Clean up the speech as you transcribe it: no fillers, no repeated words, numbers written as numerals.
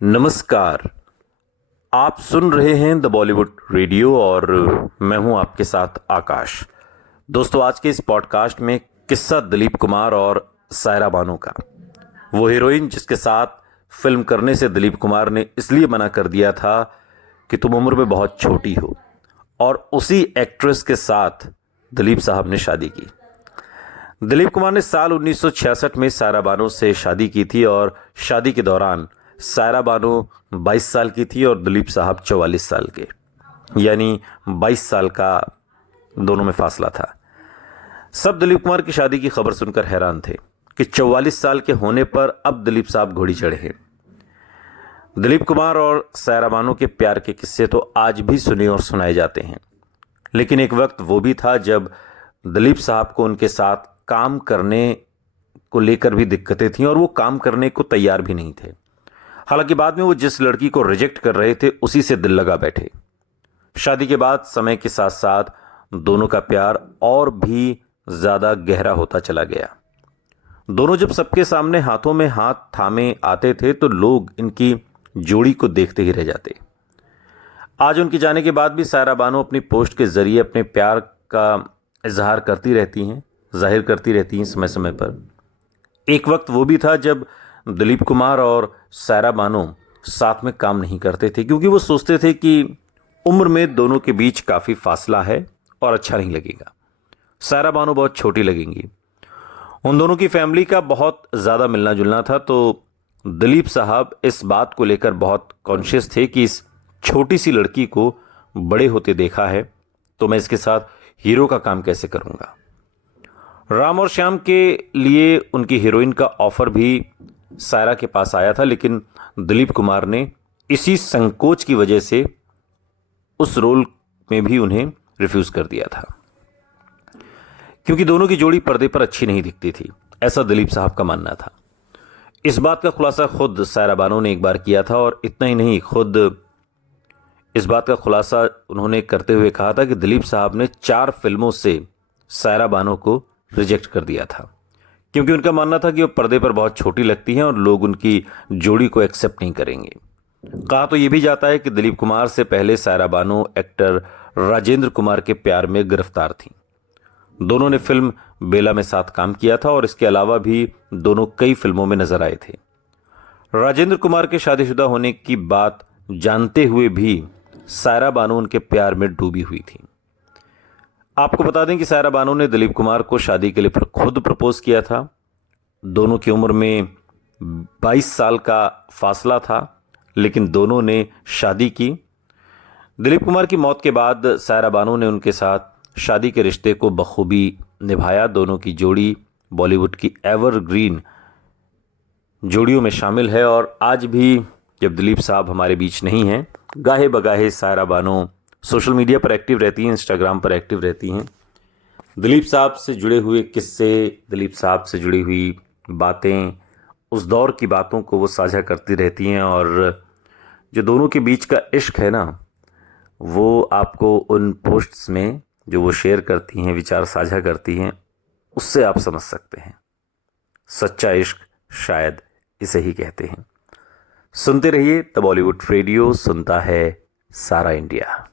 नमस्कार। आप सुन रहे हैं द बॉलीवुड रेडियो और मैं हूं आपके साथ आकाश। दोस्तों, आज के इस पॉडकास्ट में किस्सा दिलीप कुमार और सायरा बानो का। वो हीरोइन जिसके साथ फिल्म करने से दिलीप कुमार ने इसलिए मना कर दिया था कि तुम उम्र में बहुत छोटी हो, और उसी एक्ट्रेस के साथ दिलीप साहब ने शादी की। दिलीप कुमार ने साल 1966 में सायरा बानो से शादी की थी और शादी के दौरान सायरा बानो 22 साल की थी और दिलीप साहब 44 साल के, यानी 22 साल का दोनों में फासला था। सब दिलीप कुमार की शादी की खबर सुनकर हैरान थे कि 44 साल के होने पर अब दिलीप साहब घोड़ी चढ़े हैं। दिलीप कुमार और सायरा बानो के प्यार के किस्से तो आज भी सुने और सुनाए जाते हैं, लेकिन एक वक्त वो भी था जब दिलीप साहब को उनके साथ काम करने को लेकर भी दिक्कतें थीं और वो काम करने को तैयार भी नहीं थे। हालांकि बाद में वो जिस लड़की को रिजेक्ट कर रहे थे उसी से दिल लगा बैठे। शादी के बाद समय के साथ साथ दोनों का प्यार और भी ज्यादा गहरा होता चला गया। दोनों जब सबके सामने हाथों में हाथ थामे आते थे तो लोग इनकी जोड़ी को देखते ही रह जाते। आज उनके जाने के बाद भी सायरा बानो अपनी पोस्ट के जरिए अपने प्यार का इजहार करती रहती हैं, जाहिर करती रहती हैं समय समय पर। एक वक्त वो भी था जब दिलीप कुमार और सायरा बानो साथ में काम नहीं करते थे, क्योंकि वो सोचते थे कि उम्र में दोनों के बीच काफ़ी फासला है और अच्छा नहीं लगेगा। सायरा बानो बहुत छोटी लगेंगी। उन दोनों की फैमिली का बहुत ज़्यादा मिलना जुलना था, तो दिलीप साहब इस बात को लेकर बहुत कॉन्शियस थे कि इस छोटी सी लड़की को बड़े होते देखा है तो मैं इसके साथ हीरो का काम कैसे करूँगा। राम और श्याम के लिए उनकी हीरोइन का ऑफर भी सायरा के पास आया था, लेकिन दिलीप कुमार ने इसी संकोच की वजह से उस रोल में भी उन्हें रिफ्यूज कर दिया था, क्योंकि दोनों की जोड़ी पर्दे पर अच्छी नहीं दिखती थी, ऐसा दिलीप साहब का मानना था। इस बात का खुलासा खुद सायरा बानो ने एक बार किया था, और इतना ही नहीं, खुद इस बात का खुलासा उन्होंने करते हुए कहा था कि दिलीप साहब ने 4 फिल्मों से सायरा बानो को रिजेक्ट कर दिया था, क्योंकि उनका मानना था कि वो पर्दे पर बहुत छोटी लगती हैं और लोग उनकी जोड़ी को एक्सेप्ट नहीं करेंगे। कहा तो यह भी जाता है कि दिलीप कुमार से पहले सायरा बानो एक्टर राजेंद्र कुमार के प्यार में गिरफ्तार थीं। दोनों ने फिल्म बेला में साथ काम किया था और इसके अलावा भी दोनों कई फिल्मों में नजर आए थे। राजेंद्र कुमार के शादीशुदा होने की बात जानते हुए भी सायरा बानो उनके प्यार में डूबी हुई थी। आपको बता दें कि सायरा बानो ने दिलीप कुमार को शादी के लिए खुद प्रपोज किया था। दोनों की उम्र में 22 साल का फासला था, लेकिन दोनों ने शादी की। दिलीप कुमार की मौत के बाद सायरा बानो ने उनके साथ शादी के रिश्ते को बखूबी निभाया। दोनों की जोड़ी बॉलीवुड की एवरग्रीन जोड़ियों में शामिल है, और आज भी जब दिलीप साहब हमारे बीच नहीं हैं, गाहे बगाहे सायरा बानो सोशल मीडिया पर एक्टिव रहती हैं, इंस्टाग्राम पर एक्टिव रहती हैं। दिलीप साहब से जुड़े हुए किस्से, दिलीप साहब से जुड़ी हुई बातें, उस दौर की बातों को वो साझा करती रहती हैं, और जो दोनों के बीच का इश्क है ना, वो आपको उन पोस्ट्स में जो वो शेयर करती हैं, विचार साझा करती हैं, उससे आप समझ सकते हैं। सच्चा इश्क शायद इसे ही कहते हैं। सुनते रहिए द बॉलीवुड रेडियो, सुनता है सारा इंडिया।